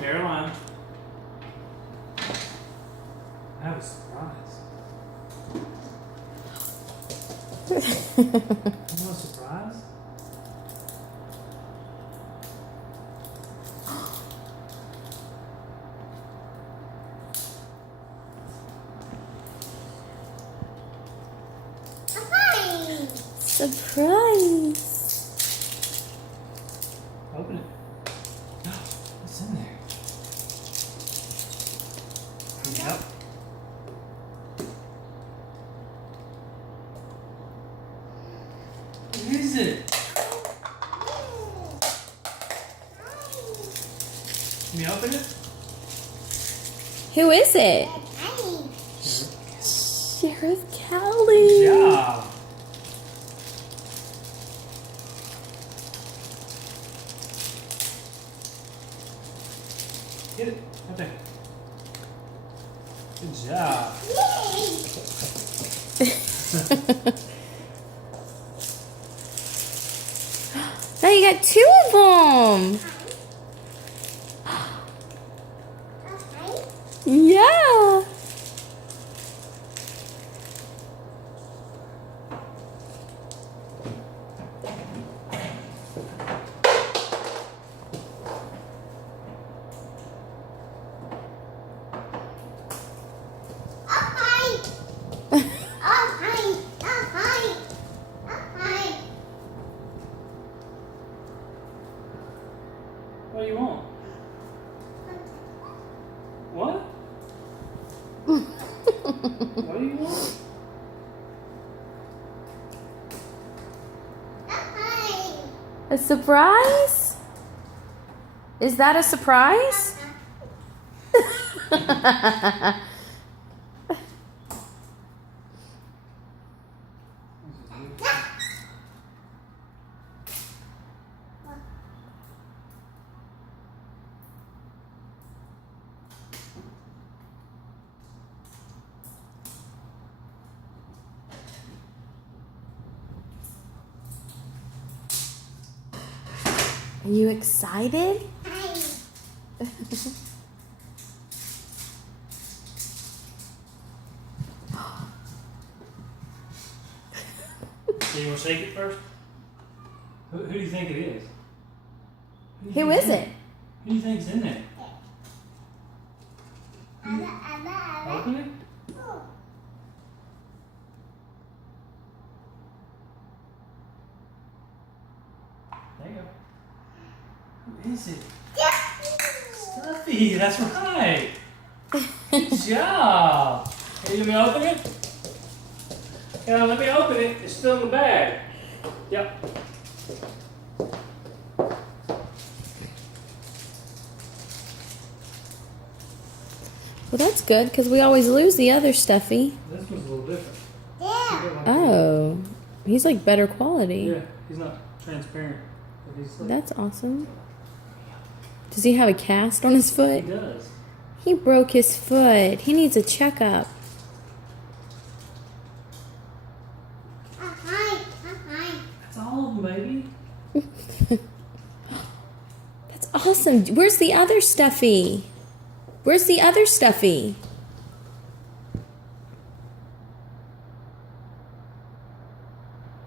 Caroline. I have a surprise. You want a surprise? Surprise! Open it. What's in there? Yep. What is it? Can you open it? Who is it? Sheriff Callie. Yeah. Get it. Right there. Good job. Now you got two of them. Yeah. What do you want? What? What do you want? A surprise? Is that a surprise? Are you excited? So you want to shake it first? Who do you think it is? Who is it? Who do you think's in there? Open it? There you go. Who is it? Stuffy, that's right. Good job. Can you let me open it? Yeah, let me open it. It's still in the bag. Yep. Well, that's good because we always lose the other Stuffy. This one's a little different. Oh, he's like better quality. Yeah, he's not transparent. But he's like, That's awesome. Does he have a cast on his he foot? does. He broke his foot. He needs a checkup. That's all of them, baby. That's awesome. Where's the other Stuffy? Where's the other Stuffy?